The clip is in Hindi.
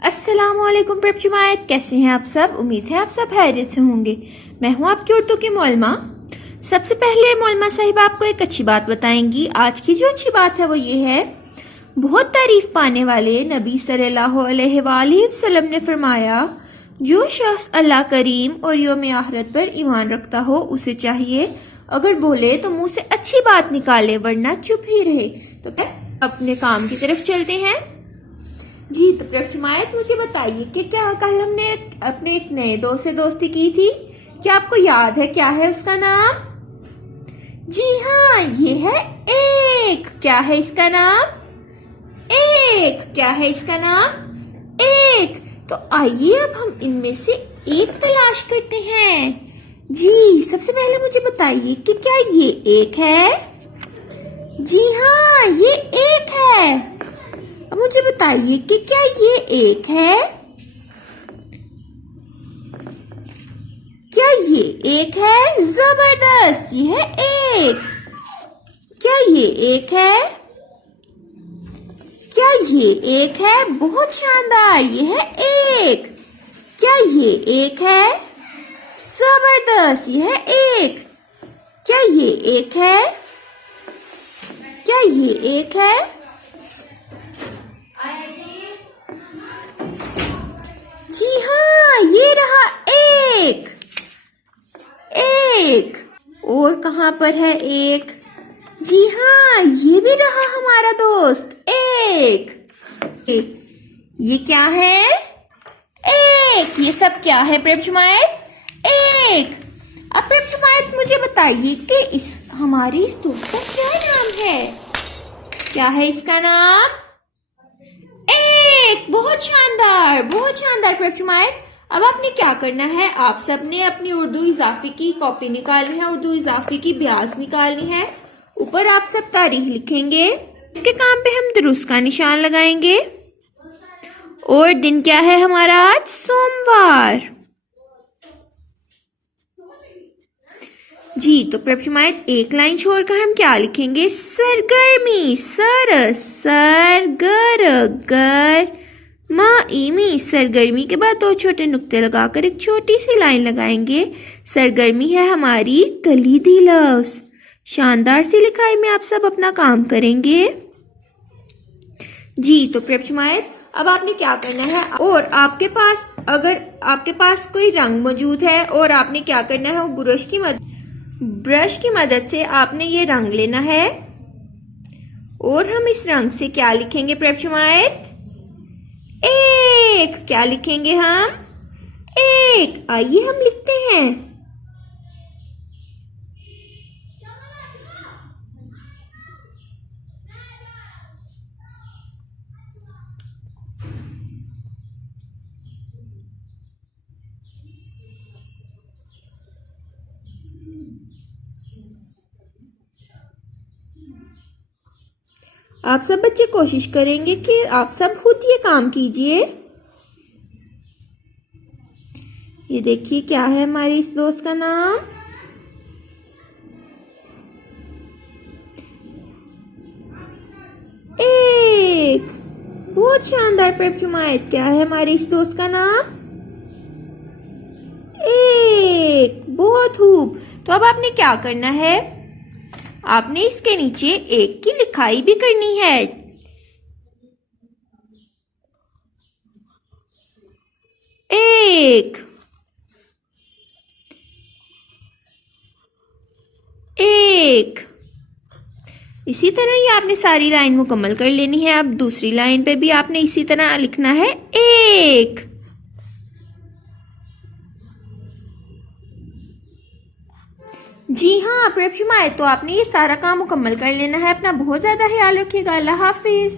अस्सलामुअलैकुम प्रपचुमायत, कैसे हैं आप सब। उम्मीद है आप सब खैरियत से होंगे। मैं हूं आपकी उर्दू की मौलमा। सबसे पहले मौलमा साहिब आपको एक अच्छी बात बताएंगी। आज की जो अच्छी बात है वो ये है, बहुत तारीफ पाने वाले नबी सल्लल्लाहु अलैहि वसल्लम ने फरमाया, जो शख्स अल्लाह करीम और यौम आखिरत पर ईमान रखता हो उसे चाहिए अगर बोले तो मुंह से अच्छी बात निकाले, वरना चुप ही रहे। तो फिर अपने काम की तरफ चलते हैं। जी तो प्रपचुमायत, मुझे बताइए कि क्या कल हमने अपने एक नए दोस्त से दोस्ती की थी। क्या आपको याद है क्या है उसका नाम? जी हाँ, ये है एक। क्या है इसका नाम? एक। क्या है इसका नाम? एक। तो आइए अब हम इनमें से एक तलाश करते हैं। जी सबसे पहले मुझे बताइए कि क्या ये एक है? जी हाँ, ये एक है। अब मुझे बताइए कि क्या ये एक है? क्या ये एक है? जबरदस्त, ये है एक। क्या ये एक है? क्या ये एक है? बहुत शानदार, ये है एक। क्या ये एक है? जबरदस्त, ये है एक। क्या ये एक है? क्या ये एक है? जी हाँ, ये रहा एक। एक। और कहाँ पर है एक? जी हाँ, ये भी रहा हमारा दोस्त एक। ये क्या है? एक। ये सब क्या है प्रपचुमायत? एक। अब प्रपचुमायत मुझे बताइए कि हमारी इस दोस्त का क्या नाम है? क्या है इसका नाम? एक। बहुत शानदार, बहुत शानदार प्रपचुमायत। अब आपने क्या करना है, आप सबने अपनी उर्दू इजाफी की कॉपी निकालनी है, उर्दू इजाफी की ब्याज निकालनी है। ऊपर आप सब तारीख लिखेंगे। इसके काम पे हम दुरुस्त का निशान लगाएंगे। और दिन क्या है हमारा आज? सोमवार। जी तो प्रपचुमायत एक लाइन छोड़कर हम क्या लिखेंगे? सरगर्मी। सरगर्मी। सरगर्मी के बाद दो छोटे नुक्ते लगाकर एक छोटी सी लाइन लगाएंगे। सरगर्मी है हमारी कलीदी लफ्ज। शानदार सी लिखाई में आप सब अपना काम करेंगे। जी तो प्रपचुमायत, अब आपने क्या करना है, और आपके पास अगर आपके पास कोई रंग मौजूद है और आपने क्या करना है, वो ब्रश की मदद से आपने ये रंग लेना है। और हम इस रंग से क्या लिखेंगे प्रपचुमायत? एक। क्या लिखेंगे हम? एक। आइए हम लिखते हैं। आप सब बच्चे कोशिश करेंगे कि आप सब खुद ये काम कीजिए। ये देखिए क्या है हमारे इस दोस्त का नाम? एक। बहुत शानदार प्रपचुमायत, क्या है हमारे इस दोस्त का नाम? एक। बहुत खूब। तो अब आपने क्या करना है, आपने इसके नीचे एक की लिखाई भी करनी है। एक। एक। इसी तरह ही आपने सारी लाइन मुकम्मल कर लेनी है। अब दूसरी लाइन पे भी आपने इसी तरह लिखना है एक। जी हाँ प्रपचुमायत, तो आपने ये सारा काम मुकम्मल कर लेना है। अपना बहुत ज़्यादा ख्याल रखिएगा। अल्लाह हाफिज।